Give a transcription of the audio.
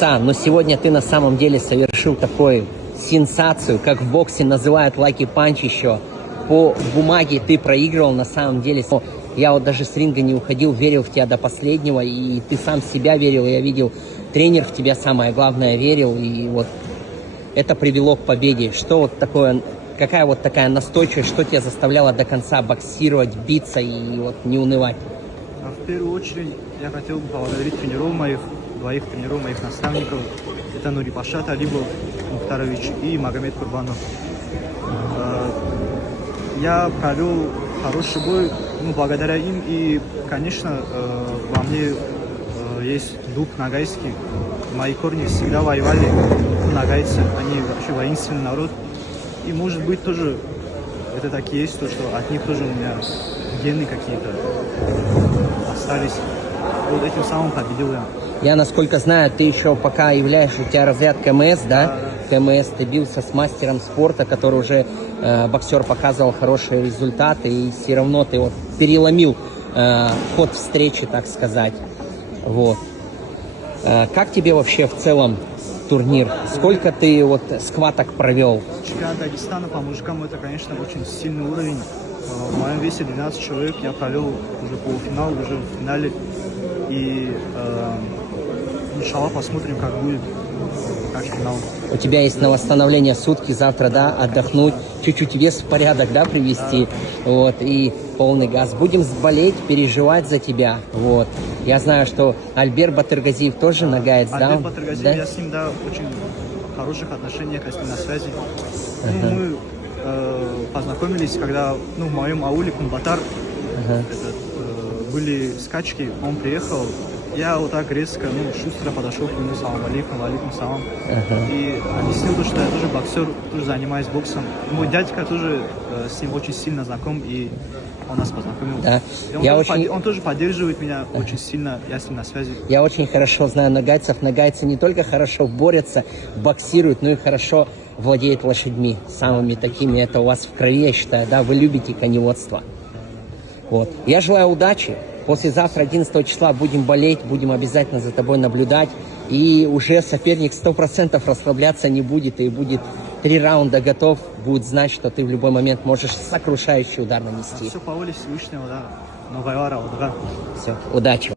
чудеса, но сегодня ты на самом деле совершил такую сенсацию, как в боксе называют лаки панч еще. По бумаге ты проигрывал на самом деле. Я вот даже с ринга не уходил, верил в тебя до последнего, и ты сам в себя верил, я видел, тренер в тебя, самое главное, верил, и вот это привело к победе. Что вот такое, какая вот такая настойчивость, что тебя заставляло до конца боксировать, биться и вот не унывать? В первую очередь я хотел бы поблагодарить тренеров моих, двоих тренеров, моих наставников. Это Нурипашат Алибов Мухтарович и Магомед Курбанов. Я провел хороший бой, благодаря им, и, конечно, во мне есть дух нагайский. Мои корни всегда воевали, нагайцы, они вообще воинственный народ. И, может быть, тоже это так и есть, то, что от них тоже у меня гены какие-то остались. Вот этим самым победил я. Я, насколько знаю, ты еще пока являешься, у тебя разряд КМС, да? КМС, ты бился с мастером спорта, который уже боксер показывал хорошие результаты, и все равно ты вот переломил ход встречи, так сказать. Вот. Как тебе вообще в целом турнир? Сколько ты вот схваток провел? Чемпионат Дагестана по мужикам это, конечно, очень сильный уровень. В моем весе 12 человек, я провел уже полуфинал, уже в финале. И иншаллах посмотрим, как будет, как финал. У тебя есть на восстановление сутки, завтра, да, отдохнуть, чуть-чуть вес в порядок, да, привести, вот, и полный газ. Будем болеть, переживать за тебя, вот. Я знаю, что Альберт Батыргазиев тоже нагаец, да? Альберт Батыргазиев, да? Я с ним, да, очень в хороших отношениях, я с ним на связи. Мы познакомились, когда, в моем ауле Кумбатар, были скачки, он приехал, я вот так резко, шустро подошел к нему, салам алейкум, алейкум салам, и объяснил то, что я тоже боксер, тоже занимаюсь боксом. Мой дядька тоже с ним очень сильно знаком, и он нас познакомил. Да. Он тоже поддерживает меня очень сильно, я с ним на связи. Я очень хорошо знаю нагайцев. Нагайцы не только хорошо борются, боксируют, но и хорошо владеют лошадьми. Самыми такими, это у вас в крови, я считаю, да, вы любите коневодство. Вот. Я желаю удачи. Послезавтра, 11 числа, будем болеть, будем обязательно за тобой наблюдать. И уже соперник 100% расслабляться не будет. И будет 3 раунда готов. Будет знать, что ты в любой момент можешь сокрушающий удар нанести. Все по воле Всевышнего, да. Новая вара, да. Все, удачи.